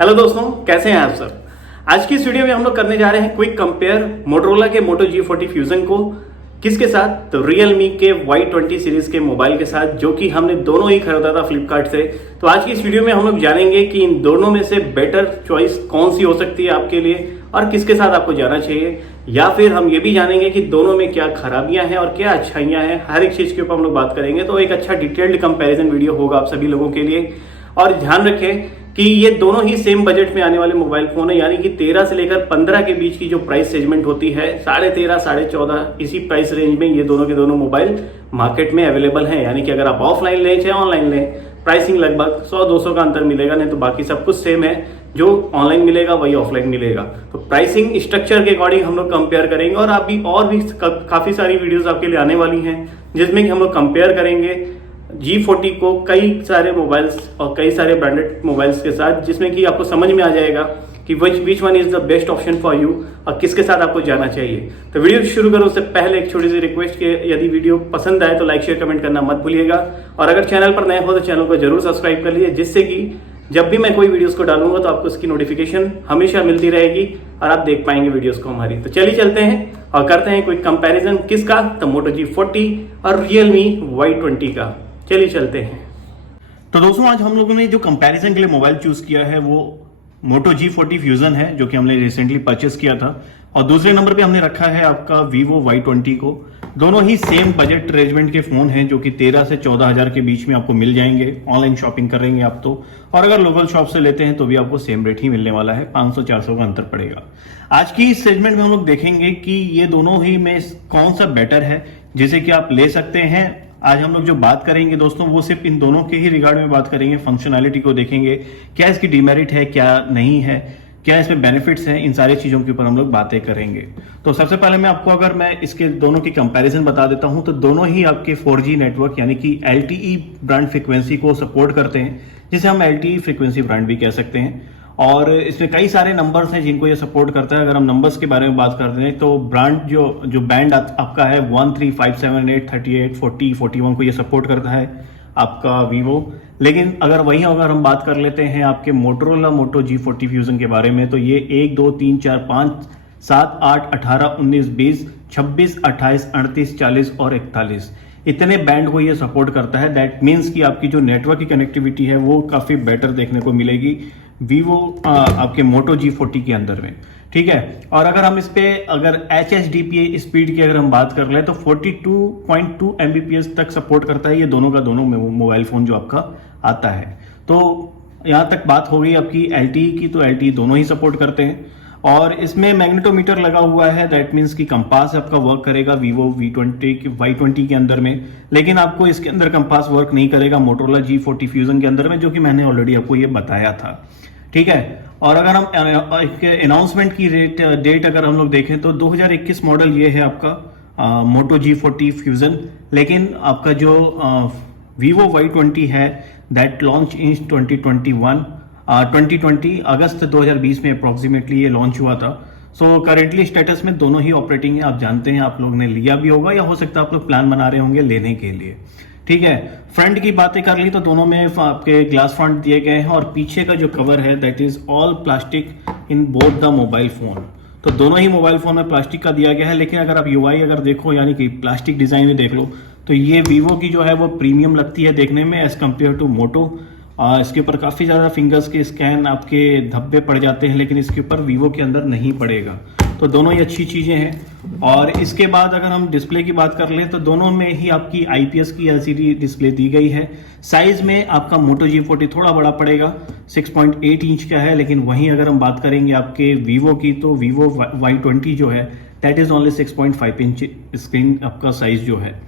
Hello दोस्तों, कैसे हैं आप सब। आज की इस वीडियो में हम लोग करने जा रहे हैं क्विक कंपेयर मोटोरोला के मोटो G40 फ्यूजन को किसके साथ, तो Realme के Y20 सीरीज के मोबाइल के साथ, जो कि हमने दोनों ही खरीदा था फ्लिपकार्ट से। तो आज की इस वीडियो में हम लोग जानेंगे कि इन दोनों में से बेटर चॉइस कौन सी हो सकती है आपके लिए और किसके साथ आपको जाना चाहिए, या फिर हम ये भी जानेंगे कि दोनों में क्या खराबियां हैं और क्या अच्छाइयां हैं। हर एक चीज के ऊपर हम लोग बात करेंगे, तो एक अच्छा डिटेल्ड कंपैरिजन वीडियो होगा आप सभी लोगों के लिए। और ध्यान रखें कि ये दोनों ही सेम बजट में आने वाले मोबाइल फोन है, यानी कि 13 से लेकर 15 के बीच की जो प्राइस सेगमेंट होती है, 13.5 14.5 इसी प्राइस रेंज में ये दोनों के दोनों मोबाइल मार्केट में अवेलेबल हैं। यानी कि अगर आप ऑफलाइन लें चाहे ऑनलाइन लें, प्राइसिंग लगभग 100-200 का अंतर मिलेगा, नहीं तो बाकी सब कुछ सेम है। जो ऑनलाइन मिलेगा वही ऑफलाइन मिलेगा। तो प्राइसिंग स्ट्रक्चर के अकॉर्डिंग हम लोग कंपेयर करेंगे और और भी काफी सारी वीडियोस आपके लिए आने वाली हैं, जिसमें कि हम लोग कंपेयर करेंगे G40 को कई सारे मोबाइल्स और कई सारे ब्रांडेड मोबाइल्स के साथ, जिसमें कि आपको समझ में आ जाएगा कि which one is the best option for you और किसके साथ आपको जाना चाहिए। तो वीडियो शुरू करो उससे पहले एक छोटी सी रिक्वेस्ट कि यदि वीडियो पसंद आए तो लाइक शेयर कमेंट करना मत भूलिएगा, और अगर चैनल पर नए हो तो चैनल को जरूर सब्सक्राइब कर लीजिए, जिससे कि जब भी मैं कोई वीडियोस को डालूंगा तो आपको उसकी नोटिफिकेशन हमेशा मिलती रहेगी और आप देख पाएंगे वीडियोस को हमारी। तो चलिए चलते हैं और करते हैं कोई कंपैरिजन किसका, तो मोटो G40 और Realme Y20 का। चलिए चलते हैं। तो दोस्तों, आज हम लोगों ने जो कंपैरिजन के लिए मोबाइल चूज किया है वो मोटो G40 फ्यूजन है, जो कि हमने रिसेंटली परचेस किया था, और दूसरे नंबर पे हमने रखा है आपका Vivo Y20 को। दोनों ही सेम बजट रेंजमेंट के फोन हैं, जो कि 13 से 14 हजार के बीच में आपको मिल जाएंगे। ऑनलाइन शॉपिंग करेंगे आप तो, और अगर लोकल शॉप से लेते हैं तो भी आपको सेम रेट ही मिलने वाला है, 500-400 का अंतर पड़ेगा। आज की इस सेगमेंट में हम लोग देखेंगे कि ये दोनों ही में कौन सा बेटर है जिसे कि आप ले सकते हैं। आज हम लोग जो बात करेंगे दोस्तों, वो सिर्फ इन दोनों के ही रिगार्ड में बात करेंगे। फंक्शनैलिटी को देखेंगे, क्या इसकी डिमेरिट है, क्या नहीं है, क्या इसमें बेनिफिट्स हैं, इन सारी चीजों के ऊपर हम लोग बातें करेंगे। तो सबसे पहले मैं आपको, अगर मैं इसके दोनों की कंपैरिजन बता देता हूं, तो दोनों ही आपके 4G नेटवर्क यानी कि LTE ब्रांड फ्रीक्वेंसी को सपोर्ट करते हैं, जिसे हम LTE फ्रीक्वेंसी ब्रांड भी कह सकते हैं। और इसमें कई सारे नंबर्स हैं जिनको ये सपोर्ट करता है। अगर हम नंबर्स के बारे में बात करते हैं तो ब्रांड जो बैंड आपका है 13578 38 40 41 को ये सपोर्ट करता है आपका वीवो। लेकिन अगर हम बात कर लेते हैं आपके मोटोरोला मोटो G40 फ्यूजन के बारे में, तो ये 1 2 3 4 5 7 8 18 19 20 26 28 38 40 और 41 इतने बैंड को ये सपोर्ट करता है। दैट मीन्स कि आपकी जो नेटवर्क की कनेक्टिविटी है वो काफी बेटर देखने को मिलेगी वीवो आपके मोटो G40 के अंदर में, ठीक है। और अगर हम इस पे HSDPA स्पीड की अगर हम बात कर ले तो 42.2 Mbps तक सपोर्ट करता है ये दोनों का दोनों मोबाइल फोन जो आपका आता है। तो यहां तक बात हो गई आपकी LTE की, तो LTE दोनों ही सपोर्ट करते हैं। और इसमें मैग्नेटोमीटर लगा हुआ है, दैट मीन्स कि कंपास आपका वर्क करेगा वीवो Y20 के अंदर में, लेकिन आपको इसके अंदर कंपास वर्क नहीं करेगा मोटोरोला G40 फ्यूजन के अंदर में, जो कि मैंने ऑलरेडी आपको ये बताया था, ठीक है। और अगर हम अनाउंसमेंट की डेट अगर हम लोग देखें तो 2021 मॉडल ये है आपका मोटो G40 फ्यूजन, लेकिन आपका जो Vivo Y20 है दैट लॉन्च इन 2020 अगस्त 2020 में अप्रोक्सीमेटली ये लॉन्च हुआ था। सो करेंटली स्टेटस में दोनों ही ऑपरेटिंग है। आप जानते हैं, आप लोग ने लिया भी होगा या हो सकता है आप लोग प्लान बना रहे होंगे लेने के लिए, ठीक है। फ्रंट की बातें कर ली तो दोनों में आपके ग्लास फ्रंट दिए गए हैं, और पीछे का जो कवर है that is all plastic in both the mobile phone. तो दोनों ही मोबाइल फोन में प्लास्टिक का दिया गया है, लेकिन अगर आप UI अगर देखो यानी कि प्लास्टिक डिजाइन में देख लो तो ये वीवो की जो है वो प्रीमियम लगती है देखने में एज कम्पेयर टू मोटो। इसके ऊपर काफी ज्यादा फिंगर्स के स्कैन आपके धब्बे पड़ जाते हैं, लेकिन इसके ऊपर वीवो के अंदर नहीं पड़ेगा। तो दोनों ही अच्छी चीजें हैं। और इसके बाद अगर हम डिस्प्ले की बात कर लें तो दोनों में ही आपकी IPS की LCD डिस्प्ले दी गई है। साइज में आपका मोटो G40 थोड़ा बड़ा पड़ेगा, 6.8 इंच का है, लेकिन वहीं अगर हम बात करेंगे आपके वीवो की तो Vivo Y20 जो है that is only 6.5 inch screen आपका साइज जो है।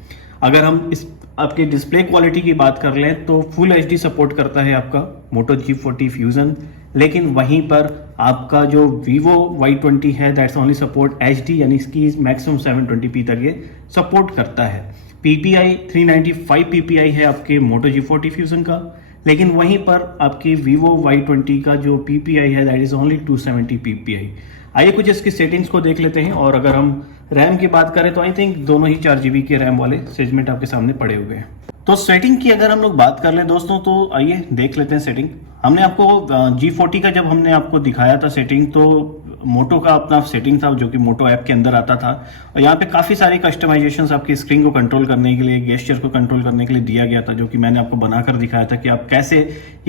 अगर हम इस आपके डिस्प्ले क्वालिटी की बात कर लें तो फुल HD सपोर्ट करता है आपका मोटो G40 फ्यूजन, लेकिन वहीं पर आपका जो Vivo Y20 है दैट्स ओनली सपोर्ट HD, यानी इसकी मैक्सिमम 720p तक ये सपोर्ट करता है। PPI 395 PPI है आपके मोटो G40 फ्यूजन का, लेकिन वहीं पर आपकी Vivo Y20 का जो PPI है दैट इज ओनली 270 PPI। आइए कुछ इसकी सेटिंग्स को देख लेते हैं। और अगर हम रैम की बात करें तो आई थिंक दोनों ही 4GB के रैम वाले सेगमेंट आपके सामने पड़े हुए हैं। तो सेटिंग की अगर हम लोग बात कर लें दोस्तों, तो आइए देख लेते हैं सेटिंग। हमने आपको G40 का जब हमने आपको दिखाया था सेटिंग, तो मोटो का अपना सेटिंग था जो कि मोटो ऐप के अंदर आता था, और यहाँ पे काफ़ी सारी कस्टमाइजेशंस आपकी स्क्रीन को कंट्रोल करने के लिए, गेस्चर को कंट्रोल करने के लिए दिया गया था, जो कि मैंने आपको बनाकर दिखाया था कि आप कैसे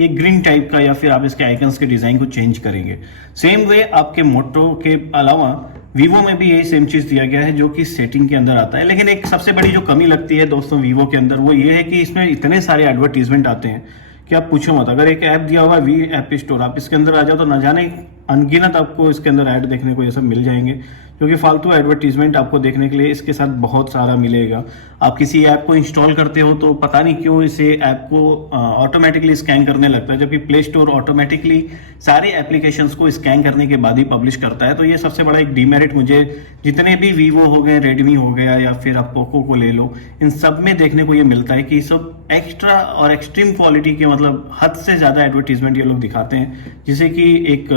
ये ग्रीन टाइप का या फिर आप इसके आइकन्स के डिज़ाइन को चेंज करेंगे। सेम वे आपके मोटो के अलावा वीवो में भी यही सेम चीज़ दिया गया है जो कि सेटिंग के अंदर आता है। लेकिन एक सबसे बड़ी जो कमी लगती है दोस्तों वीवो के अंदर, वो ये है कि इसमें इतने सारे एडवर्टीजमेंट आते हैं कि आप पूछो मत। अगर एक ऐप दिया हुआ है वी ऐप स्टोर, आप इसके अंदर आ जाओ तो न जाने अनगिनत आपको इसके अंदर ऐड देखने को ये सब मिल जाएंगे, क्योंकि फालतू एडवर्टीजमेंट आपको देखने के लिए इसके साथ बहुत सारा मिलेगा। आप किसी ऐप को इंस्टॉल करते हो तो पता नहीं क्यों इसे ऐप को ऑटोमेटिकली स्कैन करने लगता है, जबकि प्ले स्टोर ऑटोमेटिकली सारे एप्लीकेशंस को स्कैन करने के बाद ही पब्लिश करता है। तो ये सबसे बड़ा एक डीमेरिट मुझे जितने भी वीवो हो गए, रेडमी हो गया, या फिर आप पोको को ले लो, इन सब में देखने को ये मिलता है कि सब एक्स्ट्रा और एक्सट्रीम क्वालिटी के, मतलब हद से ज़्यादा एडवर्टीजमेंट ये लोग दिखाते हैं, जिसे कि एक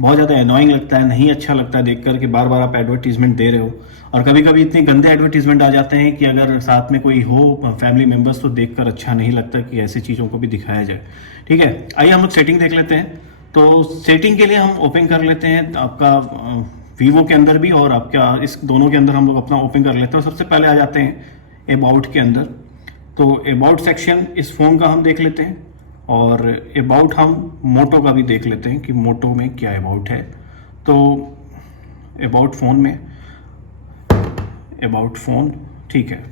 बहुत ज़्यादा एनॉइंग लगता है, नहीं अच्छा लगता है देखकर कि बार बार आप एडवर्टीजमेंट दे रहे हो। और कभी कभी इतने गंदे एडवर्टीजमेंट आ जाते हैं कि अगर साथ में कोई हो फैमिली मेम्बर्स तो देखकर अच्छा नहीं लगता कि ऐसी चीज़ों को भी दिखाया जाए। ठीक है, आइए हम लोग सेटिंग देख लेते हैं। तो सेटिंग के लिए हम ओपन कर लेते हैं आपका वीवो के अंदर भी और आपका इस दोनों के अंदर हम लोग अपना ओपन कर लेते हैं। सबसे पहले आ जाते हैं अबाउट के अंदर। तो अबाउट सेक्शन इस फोन का हम देख लेते हैं, और अबाउट हम मोटो का भी देख लेते हैं कि मोटो में क्या अबाउट है। तो अबाउट फ़ोन में अबाउट फ़ोन, ठीक है।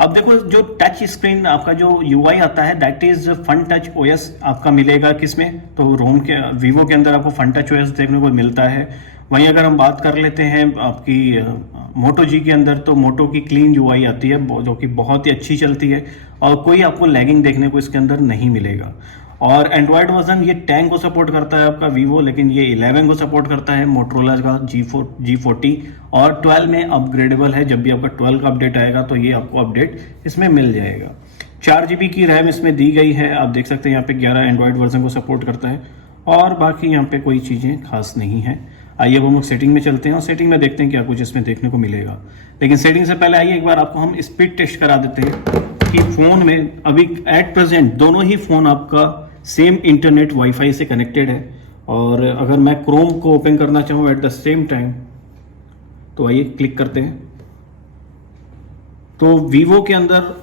अब देखो जो टच स्क्रीन आपका जो UI आता है, that is Funtouch OS आपका मिलेगा किसमें, तो रोम के वीवो के अंदर आपको फन टच OS देखने को मिलता है। वहीं अगर हम बात कर लेते हैं आपकी मोटो जी के अंदर, तो मोटो की क्लीन UI आती है जो कि बहुत ही अच्छी चलती है, और कोई आपको लैगिंग देखने को इसके अंदर नहीं मिलेगा। और एंड्रॉयड वर्जन ये 10 को सपोर्ट करता है आपका वीवो, लेकिन ये 11 को सपोर्ट करता है मोटरोला का G40, और 12 में अपग्रेडेबल है। जब भी आपका 12 का अपडेट आएगा तो ये आपको अपडेट इसमें मिल जाएगा। 4GB की रैम इसमें दी गई है, आप देख सकते हैं यहाँ पे 11 एंड्रॉयड वर्जन को सपोर्ट करता है, और बाकी यहाँ पे कोई चीज़ें खास नहीं है। आइए अब हम लोग सेटिंग में चलते हैं और सेटिंग में देखते हैं क्या कुछ इसमें देखने को मिलेगा। लेकिन सेटिंग से पहले आइए एक बार आपको हम स्पीड टेस्ट करा देते हैं कि फ़ोन में अभी एट प्रेजेंट दोनों ही फ़ोन आपका सेम इंटरनेट वाईफाई से कनेक्टेड है। और अगर मैं क्रोम को ओपन करना चाहूँ एट द सेम टाइम, तो आइए क्लिक करते हैं। तो वीवो के अंदर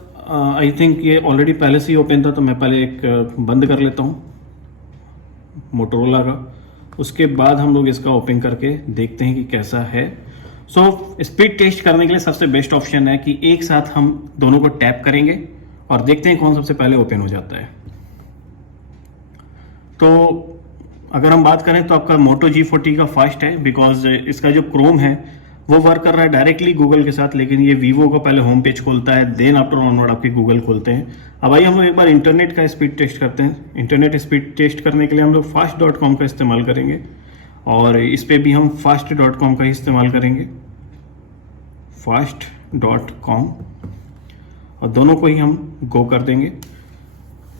आई थिंक ये ऑलरेडी पहले से ही ओपन था, तो मैं पहले एक बंद कर लेता हूँ मोटोरोला का, उसके बाद हम लोग इसका ओपन करके देखते हैं कि कैसा है। सो स्पीड टेस्ट करने के लिए सबसे बेस्ट ऑप्शन है कि एक साथ हम दोनों को टैप करेंगे और देखते हैं कौन सबसे पहले ओपन हो जाता है। तो अगर हम बात करें तो आपका मोटो G40 का फास्ट है, बिकॉज इसका जो क्रोम है वो वर्क कर रहा है डायरेक्टली गूगल के साथ, लेकिन ये वीवो को पहले होम पेज खोलता है, देन आफ्टर ऑनवर्ड आपके गूगल खोलते हैं। अब आइए हम लोग एक बार इंटरनेट का स्पीड टेस्ट करते हैं। इंटरनेट स्पीड टेस्ट करने के लिए हम लोग fast.com का इस्तेमाल करेंगे, और इस पे भी हम fast.com का ही इस्तेमाल करेंगे, fast.com, और दोनों को ही हम गो कर देंगे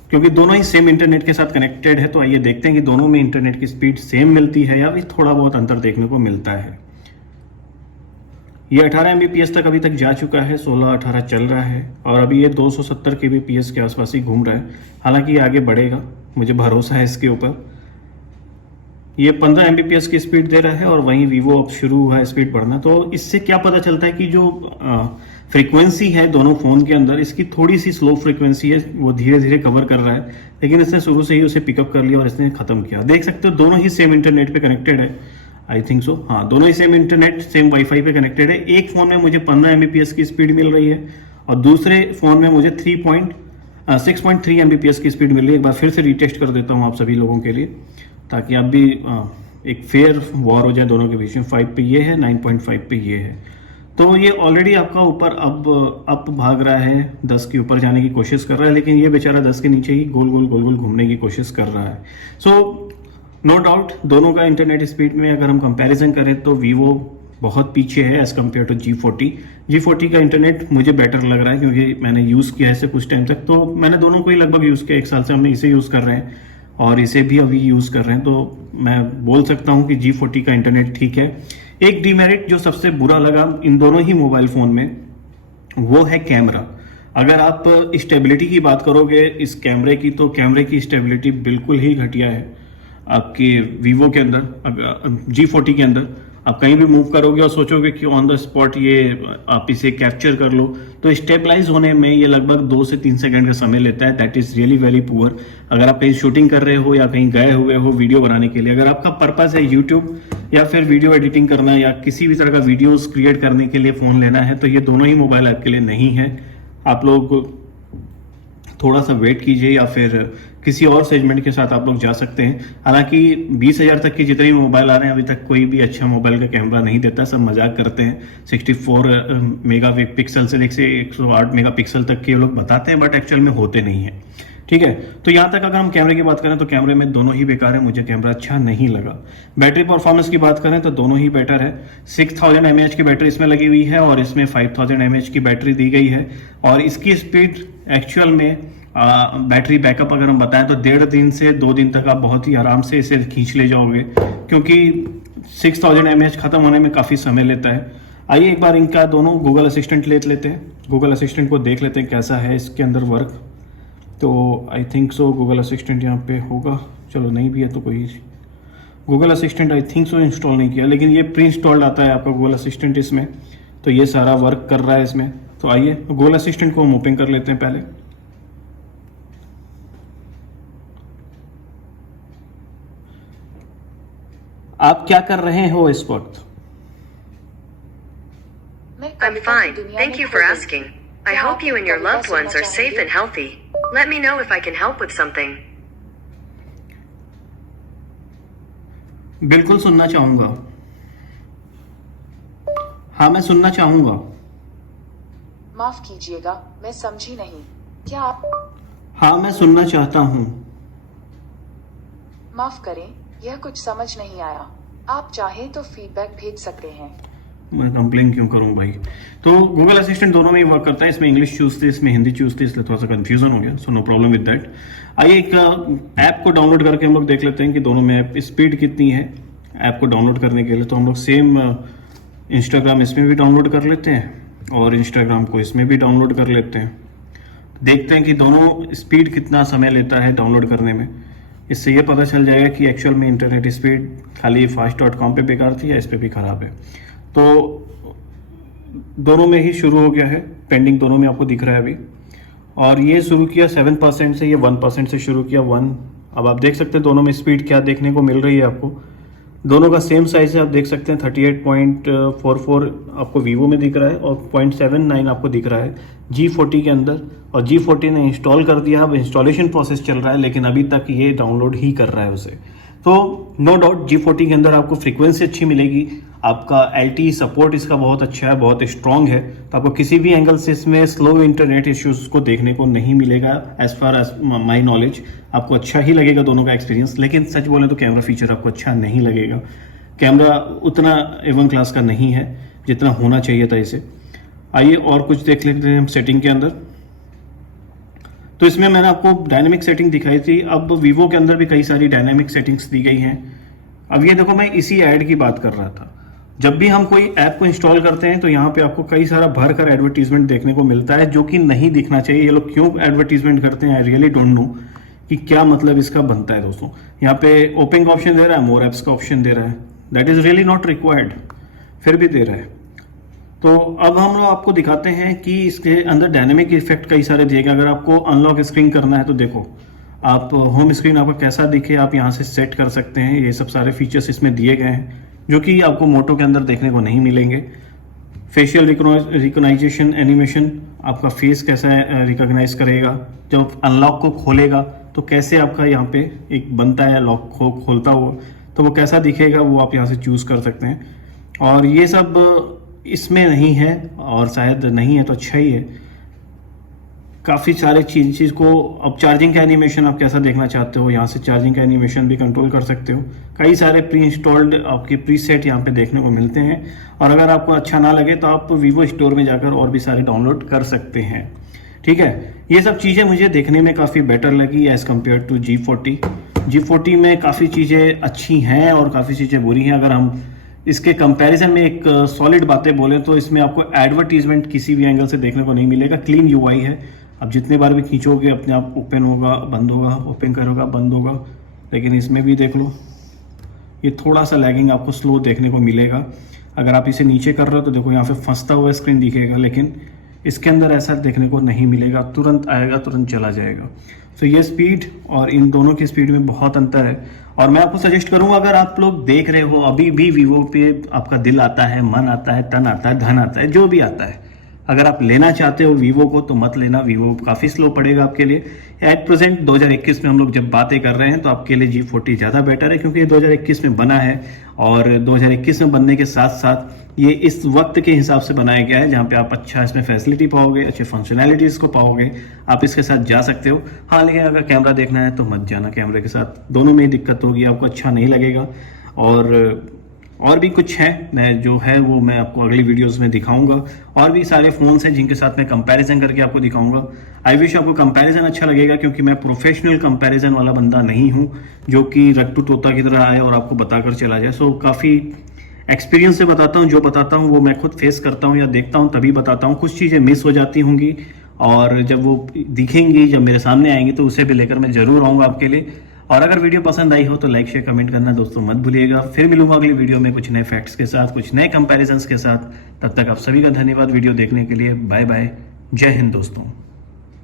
क्योंकि दोनों ही सेम इंटरनेट के साथ कनेक्टेड है। तो आइए देखते हैं कि दोनों में इंटरनेट की स्पीड सेम मिलती है या फिर थोड़ा बहुत अंतर देखने को मिलता है। ये 18 Mbps तक अभी तक जा चुका है, 16-18 चल रहा है, और अभी ये 270 kbps के आसपास ही घूम रहा है। हालांकि ये आगे बढ़ेगा, मुझे भरोसा है इसके ऊपर। ये 15 Mbps की स्पीड दे रहा है, और वहीं वीवो अब शुरू हुआ है स्पीड बढ़ना। तो इससे क्या पता चलता है कि जो फ्रीक्वेंसी है दोनों फ़ोन के अंदर, इसकी थोड़ी सी स्लो फ्रीक्वेंसी है, वो धीरे धीरे कवर कर रहा है, लेकिन इसने शुरू से ही उसे पिकअप कर लिया और इसने ख़त्म किया। देख सकते हो दोनों ही सेम इंटरनेट पे कनेक्टेड है, आई थिंक सो, हाँ दोनों ही सेम इंटरनेट सेम वाईफाई पे कनेक्टेड है। एक फ़ोन में मुझे 15 Mbps की स्पीड मिल रही है, और दूसरे फ़ोन में मुझे 6.3 Mbps की स्पीड मिल रही है। एक बार फिर से रीटेस्ट कर देता हूँ आप सभी लोगों के लिए, ताकि आप भी एक फेयर वॉर हो जाए दोनों के बीच में। 5 पे ये है, 9.5 पे ये है। तो ये ऑलरेडी आपका ऊपर अब अप भाग रहा है, 10 के ऊपर जाने की कोशिश कर रहा है, लेकिन ये बेचारा 10 के नीचे ही गोल गोल घूमने की कोशिश कर रहा है। सो नो डाउट दोनों का इंटरनेट स्पीड में अगर हम कंपैरिजन करें तो वीवो बहुत पीछे है एज कम्पेयर टू G40 का इंटरनेट मुझे बेटर लग रहा है, क्योंकि मैंने यूज़ किया है इसे कुछ टाइम तक। तो मैंने दोनों को ही लगभग यूज़ किया, 1 साल से हमने इसे यूज़ कर रहे हैं और इसे भी अभी यूज़ कर रहे हैं। तो मैं बोल सकता हूँ कि G40 का इंटरनेट ठीक है। एक डीमेरिट जो सबसे बुरा लगा इन दोनों ही मोबाइल फ़ोन में, वो है कैमरा। अगर आप स्टेबिलिटी की बात करोगे इस कैमरे की, तो कैमरे की स्टेबिलिटी बिल्कुल ही घटिया है आपके वीवो के अंदर, G40 के अंदर। आप कहीं भी मूव करोगे और सोचोगे कि ऑन द स्पॉट ये आप इसे कैप्चर कर लो, तो स्टेबलाइज होने में ये लगभग 2 से 3 सेकंड का समय लेता है। That is really very poor. अगर आप कहीं शूटिंग कर रहे हो या कहीं गए हुए हो वीडियो बनाने के लिए, अगर आपका पर्पस है यूट्यूब या फिर वीडियो एडिटिंग करना या किसी भी तरह का वीडियोस क्रिएट करने के लिए फ़ोन लेना है, तो ये दोनों ही मोबाइल आपके लिए नहीं है। आप लोग थोड़ा सा वेट कीजिए या फिर किसी और सेगमेंट के साथ आप लोग जा सकते हैं। हालांकि 20,000 तक के जितने भी मोबाइल आ रहे हैं अभी तक कोई भी अच्छा मोबाइल का कैमरा नहीं देता, सब मजाक करते हैं। 64 मेगा पिक्सल से लेकर 108 मेगा पिक्सल तक के लोग बताते हैं, बट एक्चुअल में होते नहीं है। ठीक है, तो यहाँ तक अगर हम कैमरे की बात करें तो कैमरे में दोनों ही बेकार है, मुझे कैमरा अच्छा नहीं लगा। बैटरी परफॉर्मेंस की बात करें तो दोनों ही बेटर है। 6000 mAh की बैटरी इसमें लगी हुई है और इसमें 5000 mAh की बैटरी दी गई है। और इसकी स्पीड एक्चुअल में बैटरी बैकअप अगर हम बताएं तो 1.5 दिन से 2 दिन तक आप बहुत ही आराम से इसे खींच ले जाओगे, क्योंकि 6000 mAh खत्म होने में काफ़ी समय लेता है। आइए एक बार इनका दोनों गूगल असिस्टेंट ले लेते हैं, गूगल असिस्टेंट को देख लेते हैं कैसा है इसके अंदर वर्क। तो I think so Google assistant यहाँ पे होगा, चलो नहीं भी है तो कोई, Google assistant I think so install नहीं किया, लेकिन ये प्री इंस्टॉल्ड आता है आपका गूगल असिस्टेंट इसमें, तो ये सारा वर्क कर रहा है इसमें। तो आइए गूगल असिस्टेंट को हम ओपन कर लेते हैं पहले। आप क्या कर रहे हो इस वक्त? I'm fine, thank you for asking. I hope you and your loved ones are safe and healthy. Let me know if I can help with something. बिल्कुल सुनना चाहूंगा। हाँ, मैं सुनना चाहूंगा। माफ कीजिएगा, मैं समझी नहीं। क्या आप? हाँ, मैं सुनना चाहता हूँ। माफ करें, यह कुछ समझ नहीं आया। आप चाहें तो फीडबैक भेज सकते हैं। मैं कंप्लेन क्यों करूं भाई? तो गूगल असिस्टेंट दोनों में ही वर्क करता है, इसमें इंग्लिश चूज थे, इसमें हिंदी चूज थे, इसलिए थोड़ा सा कंफ्यूजन हो गया। So no problem with that. आइए एक ऐप को डाउनलोड करके हम लोग देख लेते हैं कि दोनों में ऐप स्पीड कितनी है। ऐप को डाउनलोड करने के लिए तो हम लोग सेम इंस्टाग्राम इसमें भी डाउनलोड कर लेते हैं और इंस्टाग्राम को इसमें भी डाउनलोड कर लेते हैं। देखते हैं कि दोनों स्पीड कितना समय लेता है डाउनलोड करने में। इससे ये पता चल जाएगा कि एक्चुअल में इंटरनेट स्पीड खाली fast.com पे बेकार थी या इस पे भी खराब है। तो दोनों में ही शुरू हो गया है, पेंडिंग दोनों में आपको दिख रहा है अभी। और ये शुरू किया 7% से, ये 1% से शुरू किया 1। अब आप देख सकते हैं दोनों में स्पीड क्या देखने को मिल रही है आपको। दोनों का सेम साइज है, आप देख सकते हैं 38.44 आपको वीवो में दिख रहा है और 0.79 आपको दिख रहा है G40 के अंदर। और G40 ने इंस्टॉल कर दिया, अब इंस्टॉलेशन प्रोसेस चल रहा है, लेकिन अभी तक ये डाउनलोड ही कर रहा है उसे। तो नो डाउट G40 के अंदर आपको फ्रीक्वेंसी अच्छी मिलेगी, आपका LTE सपोर्ट इसका बहुत अच्छा है, बहुत स्ट्रॉन्ग है, तो आपको किसी भी एंगल से इसमें स्लो इंटरनेट इश्यूज को देखने को नहीं मिलेगा। As far as my knowledge आपको अच्छा ही लगेगा दोनों का एक्सपीरियंस। लेकिन सच बोले तो कैमरा फीचर आपको अच्छा नहीं लगेगा। कैमरा उतना A1 क्लास का नहीं है जितना होना चाहिए था इसे। आइए और कुछ देख लेते हैं हम सेटिंग के अंदर। तो इसमें मैंने आपको डायनेमिक सेटिंग दिखाई थी, अब वीवो के अंदर भी कई सारी डायनेमिक सेटिंग्स दी गई हैं। अब ये देखो, मैं इसी ऐड की बात कर रहा था। जब भी हम कोई ऐप को इंस्टॉल करते हैं तो यहाँ पे आपको कई सारा भर कर एडवर्टीजमेंट देखने को मिलता है, जो कि नहीं दिखना चाहिए। ये लोग क्यों एडवर्टीजमेंट करते हैं, आई रियली डोंट नो कि क्या मतलब इसका बनता है दोस्तों। यहाँ पे ओपन का ऑप्शन दे रहा है, मोर एप्स का ऑप्शन दे रहा है, that is really not required, फिर भी दे रहा है। तो अब हम लोग आपको दिखाते हैं कि इसके अंदर डायनेमिक इफेक्ट कई सारे दिए गए। अगर आपको अनलॉक स्क्रीन करना है तो देखो, आप होम स्क्रीन आपका कैसा दिखे आप यहाँ से सेट कर सकते हैं। ये सब सारे फीचर्स इसमें दिए गए हैं जो कि आपको मोटो के अंदर देखने को नहीं मिलेंगे। फेशियल रिकॉग्नाइजेशन एनिमेशन, आपका फेस कैसा रिकॉग्नाइज करेगा, जब अनलॉक को खोलेगा तो कैसे आपका यहाँ पे एक बनता है लॉक खोलता हुआ, तो वो कैसा दिखेगा वो आप यहाँ से चूज कर सकते हैं। और ये सब इसमें नहीं है, और शायद नहीं है तो अच्छा ही है। काफ़ी सारे चीज़ को, अब चार्जिंग का एनिमेशन आप कैसा देखना चाहते हो, यहाँ से चार्जिंग का एनिमेशन भी कंट्रोल कर सकते हो। कई सारे प्री इंस्टॉल्ड आपके प्रीसेट यहाँ पे देखने को मिलते हैं। और अगर आपको अच्छा ना लगे तो आप वीवो स्टोर में जाकर और भी सारे डाउनलोड कर सकते हैं। ठीक है, ये सब चीज़ें मुझे देखने में काफ़ी बेटर लगी एज़ कम्पेयर टू G40 में काफ़ी चीज़ें अच्छी हैं और काफ़ी चीज़ें बुरी हैं। अगर हम इसके कंपैरिजन में एक सॉलिड बातें बोले तो इसमें आपको एडवर्टीजमेंट किसी भी एंगल से देखने को नहीं मिलेगा। क्लीन यूआई है, आप जितने बार भी खींचोगे अपने आप ओपन होगा, बंद होगा, ओपन करोगा, बंद होगा। लेकिन इसमें भी देख लो, ये थोड़ा सा लैगिंग आपको स्लो देखने को मिलेगा। अगर आप इसे नीचे कर रहे हो तो देखो यहाँ पे फंसता हुआ स्क्रीन दिखेगा, लेकिन इसके अंदर ऐसा देखने को नहीं मिलेगा, तुरंत आएगा, तुरंत चला जाएगा। तो ये स्पीड और इन दोनों की स्पीड में बहुत अंतर है। और मैं आपको सजेस्ट करूंगा, अगर आप लोग देख रहे हो अभी भी वीवो पे आपका दिल आता है, मन आता है, तन आता है, धन आता है, जो भी आता है, अगर आप लेना चाहते हो वीवो को तो मत लेना। वीवो काफ़ी स्लो पड़ेगा आपके लिए। एट प्रेजेंट 2021 में हम लोग जब बातें कर रहे हैं तो आपके लिए G40 ज़्यादा बेटर है, क्योंकि ये 2021 में बना है और 2021 में बनने के साथ साथ ये इस वक्त के हिसाब से बनाया गया है, जहाँ पे आप अच्छा इसमें फैसिलिटी पाओगे, अच्छे फंक्शनैलिटीज़ को पाओगे, आप इसके साथ जा सकते हो। हाँ, लेकिन अगर कैमरा देखना है तो मत जाना कैमरे के साथ, दोनों में ही दिक्कत होगी, आपको अच्छा नहीं लगेगा। और भी कुछ है, मैं जो है वो मैं आपको अगली वीडियोस में दिखाऊंगा। और भी सारे फ़ोन्स हैं जिनके साथ मैं कंपैरिजन करके आपको दिखाऊंगा। आई विश आपको कंपैरिजन अच्छा लगेगा, क्योंकि मैं प्रोफेशनल कंपैरिजन वाला बंदा नहीं हूं जो कि रट्टू तोता की तरह आए और आपको बताकर चला जाए। सो काफ़ी एक्सपीरियंस से बताता हूँ, जो बताता हूँ वो मैं खुद फेस करता हूँ या देखता हूँ तभी बताता हूँ। कुछ चीज़ें मिस हो जाती होंगी और जब वो दिखेंगी, जब मेरे सामने आएंगी तो उसे भी लेकर मैं ज़रूर आऊँगा आपके लिए। और अगर वीडियो पसंद आई हो तो लाइक शेयर कमेंट करना दोस्तों मत भूलिएगा। फिर मिलूंगा अगली वीडियो में कुछ नए फैक्ट्स के साथ, कुछ नए कंपैरिजन्स के साथ। तब तक आप सभी का धन्यवाद वीडियो देखने के लिए। बाय बाय, जय हिंद दोस्तों।